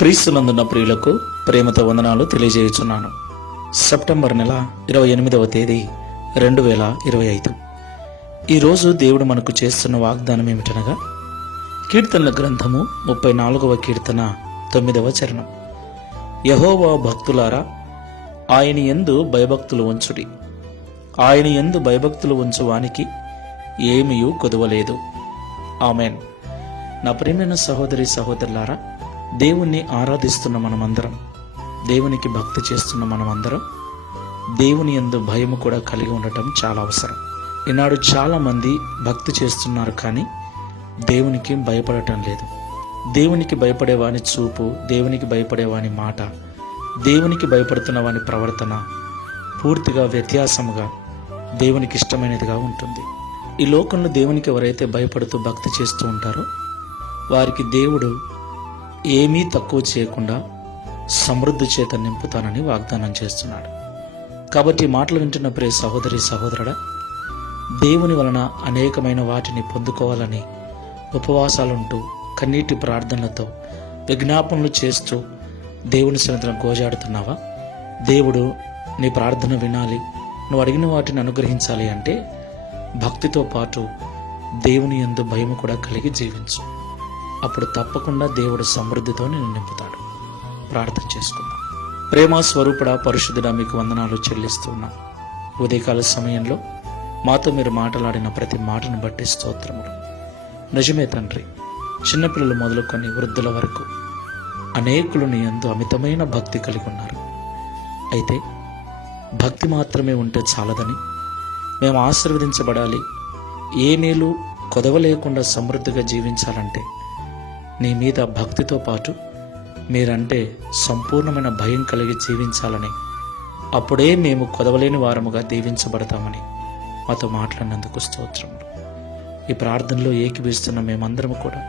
క్రీస్తునందున్న ప్రియులకు ప్రేమతో వందనాలు తెలియజేయుచున్నాను. సెప్టెంబర్ నెల 28వ తేదీ 2025. ఈరోజు దేవుడు మనకు చేస్తున్న వాగ్దానం ఏమిటనగా, కీర్తనల గ్రంథము 34వ కీర్తన 9వ చరణం. యెహోవా భక్తులారా, ఆయన యందు భయభక్తులు ఉంచుడి. ఆయన యందు భయభక్తులు ఉంచు వానికి ఏమీయూ కొదువలేదు. ఆమెన్. నా ప్రియమైన సహోదరి సహోదరులారా, దేవుణ్ణి ఆరాధిస్తున్న మనమందరం, దేవునికి భక్తి చేస్తున్న మనమందరం దేవుని యందు భయము కూడా కలిగి ఉండటం చాలా అవసరం. ఈనాడు చాలా మంది భక్తి చేస్తున్నారు, కానీ దేవునికి భయపడటం లేదు. దేవునికి భయపడేవాని చూపు, దేవునికి భయపడేవాని మాట, దేవునికి భయపడుతున్న వాని ప్రవర్తన పూర్తిగా వ్యత్యాసముగా దేవునికి ఇష్టమైనదిగా ఉంటుంది. ఈ లోకంలో దేవునికి ఎవరైతే భయపడుతూ భక్తి చేస్తూ ఉంటారో వారికి దేవుడు ఏమీ తక్కువ చేయకుండా సమృద్ధి చేత నింపుతానని వాగ్దానం చేస్తున్నాడు. కాబట్టి మాటలు వింటున్న ప్రియ సహోదరి సహోదరుడా, దేవుని వలన అనేకమైన వాటిని పొందుకోవాలని ఉపవాసాలుంటూ కన్నీటి ప్రార్థనలతో విజ్ఞాపనలు చేస్తూ దేవుని సన్నిధిలో గోజాడుతున్నావా? దేవుడు నీ ప్రార్థన వినాలి, నువ్వు అడిగిన వాటిని అనుగ్రహించాలి అంటే భక్తితో పాటు దేవుని యందు భయము కూడా కలిగి జీవించు. అప్పుడు తప్పకుండా దేవుడు సమృద్ధితో నిన్ను నింపుతాడు. ప్రార్థన చేసుకుందాం. ప్రేమ స్వరూపుడా, పరిశుద్ధుడా, మీకు వందనాలు చెల్లిస్తున్నా. ఉదయకాల సమయంలో మాతో మీరు మాట్లాడిన ప్రతి మాటను బట్టి స్తోత్రములు. నిజమే తండ్రి, చిన్నపిల్లలు మొదలుకొని వృద్ధుల వరకు అనేకులు నీ యందు అమితమైన భక్తి కలిగి ఉన్నారు. అయితే భక్తి మాత్రమే ఉంటే చాలదని, మేము ఆశీర్వదించబడాలి, ఏ మేలు కొదవ లేకుండా సమృద్ధిగా జీవించాలంటే నీ మీద భక్తితో పాటు మీరంటే సంపూర్ణమైన భయం కలిగి జీవించాలని, అప్పుడే మేము కొదవలేని వారముగా దీవించబడతామని మాతో మాట్లాడినందుకు స్తోత్రములు. ఈ ప్రార్థనలో ఏకీభవిస్తున్న మేమందరం కూడా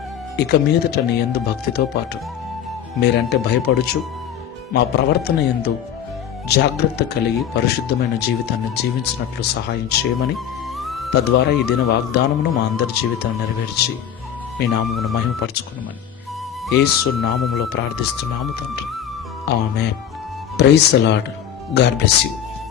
ఇక మీదట నీ యందు భక్తితో పాటు మీరంటే భయపడుచు మా ప్రవర్తన యందు జాగ్రత్త కలిగి పరిశుద్ధమైన జీవితాన్ని జీవించినట్లు సహాయం చేయమని, తద్వారా ఈ దిన వాగ్దానమును మా అందరి జీవితాన్ని నెరవేర్చి మీ నామమును మహిమపరచుకునమని యేసు నామములో ప్రార్థిస్తున్నాము తండ్రి. Amen. Praise the lord. God bless you.